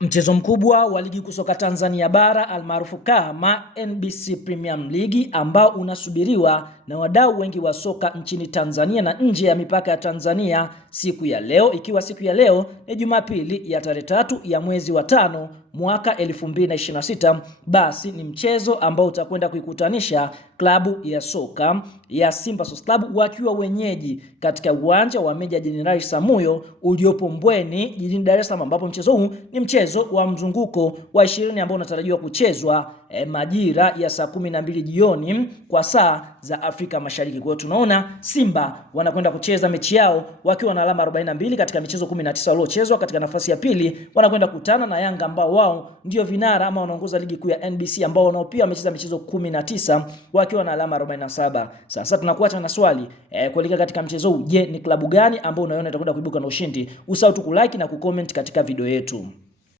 Mchezo mkubwa wa ligi kuu soka Tanzania bara almaarufu kama NBC Premier League ambao unasubiriwa na wadau wengi wa soka nchini Tanzania na nje ya mipaka ya Tanzania siku ya leo, ikiwa siku ya leo ni Jumapili ya tarehe 3 ya mwezi wa 5 mwaka 2026, basi ni mchezo ambao utakwenda kuikutanisha klabu ya soka ya Simba Sports Club wakiwa wenyeji katika uwanja wa Meja Jenerali Samuyo uliopo Mbweni jijini Dar es Salaam, ambapo mchezo huu ni mchezo wa mzunguko wa 20 ambao unatarajiwa kuchezwa majira ya saa 12 jioni kwa saa za Afrika Mashariki. Kwa hiyo tunaona Simba wanakwenda kucheza mechi yao wakiwa na alama 42 katika michezo 19 waliochezwa. Katika nafasi ya pili wanakwenda kukutana na Yanga ambao wao ndio vinara ama wanaongoza ligi kuu ya NBC ambao nao pia wamecheza michezo 19 wakiwa na alama 47. Sasa tunakuacha na swali kuelekea katika mchezo huu. Je, ni klabu gani ambao unaona itakwenda kuibuka na ushindi? Usahau tu kulike na kucomment katika video yetu.